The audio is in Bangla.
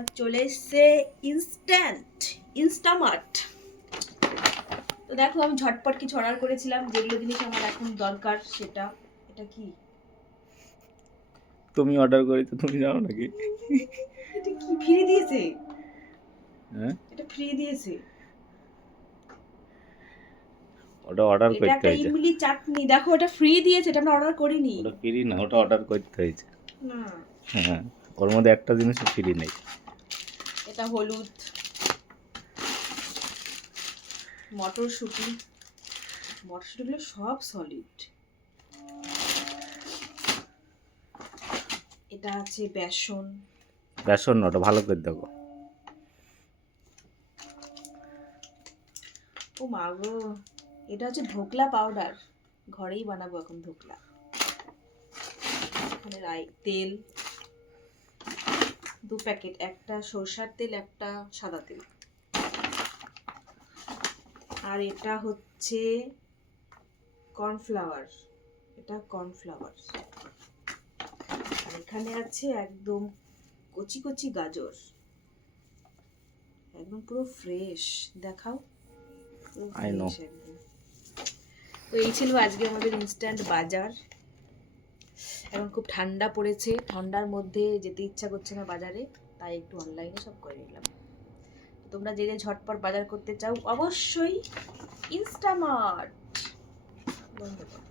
আমার চলে এসছে ইনস্টামার্ট। তো দেখো আমি ঝটপট কিছু অর্ডার করেছিলাম, যেগুলো জিনিস আমার এখন দরকার সেটা। এটা কি? তুমি অর্ডার করি তো তুমি জানো নাকি? এটা কি ফ্রি দিয়েছে? হ্যাঁ, এটা ফ্রি দিয়েছে। ওটা অর্ডার এটা করতে একটা হয়েছে। ইমলি চাটনি, দেখো এটা ফ্রি দিয়েছে, এটা আমরা অর্ডার করিনি। ওটা ফ্রি না, ওটা অর্ডার করতে হয়েছে। না, হ্যাঁ, ওর মধ্যে একটা জিনিসও ফ্রি নেই। এটা হলুদ, মটরশুঁটি, মটরশুঁটিগুলো সব সলিড। এটা আছে বেসন। বেসন না, ওটা ভালো করে দেখো। ও মা গো, এটা হচ্ছে ধোকলা পাউডার, ঘরেই বানাবো এখন ধোকলা। এখানে তেল 2 প্যাকেট, একটা সরষার তেল, একটা সাদা তেল। আর এটা হচ্ছে কর্নফ্লাওয়ার, এটা কর্নফ্লাওয়ার। আর এখানে আছে একদম কচি কচি গাজর, একদম পুরো ফ্রেশ। দেখাও, পুরো I know. ফ্রেশ একদম। তো এই ছিল আজকে আমাদের ইনস্ট্যান্ট বাজার। এখন খুব ঠান্ডা পড়েছে, ঠান্ডার মধ্যে যেতে ইচ্ছা করছে না বাজারে, তাই একটু অনলাইনে সব করে নিলাম। তোমরা যে ঝটপট বাজার করতে চাও অবশ্যই ইনস্টামার্ট। ধন্যবাদ।